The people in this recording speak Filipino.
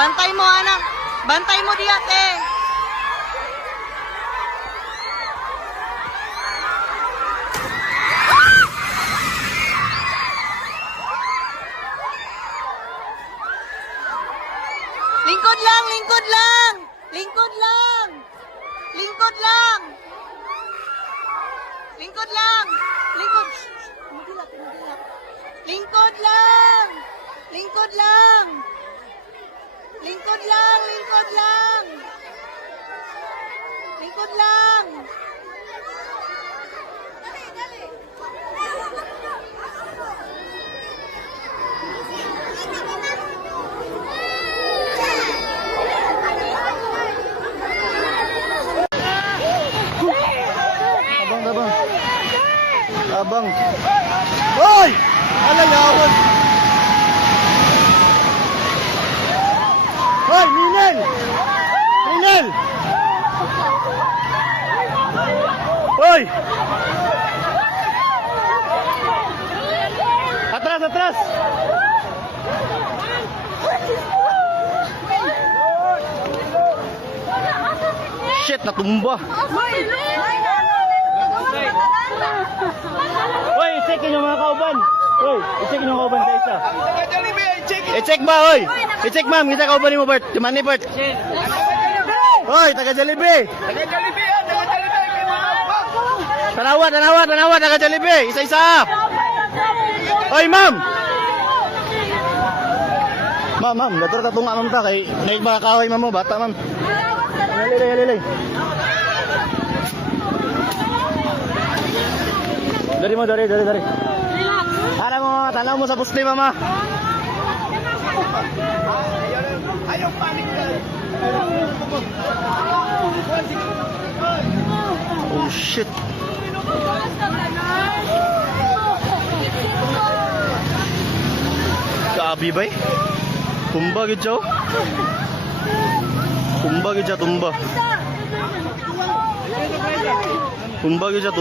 Bantay mo, anak. Bantay mo di ate. Lingkod lang, lingkod lang. Lingkod lang. Lingkod lang. Lingkod lang. Lingkod. Mugilak, mugilak. Lingkod lang. Lingkod lang. Lingkod lang, lingkod lang. Lingkod lang. Dali, dali. Abang. Abang. Hoy! Alayawan! Hoy, Ninel! Ninel! Hoy! Atras, atras! Shit, natumba! Hoy, i-check yung mga kauban! Hoy, i-check yung kauban sa isa! I-check ba, hoy? I-check ma'am, kita kauban mo, Bert. Cuman ni Bert. Hoy, taga Jollibee. Taga Jollibee, taga Jollibee. Tanawa, taga Jollibee. Isa-isa. Hoy, ma'am. Ma'am, dator ta tunga ma'am ta kay naig ba kahoy ma'am mo, bata ma'am. Lili. Dari. Ara mo, tanaw mo sa puste mama. Ayaw panik ka. Oh shit. Grabe ba? Tumba gid siya. Tumba. Tumba gid siya.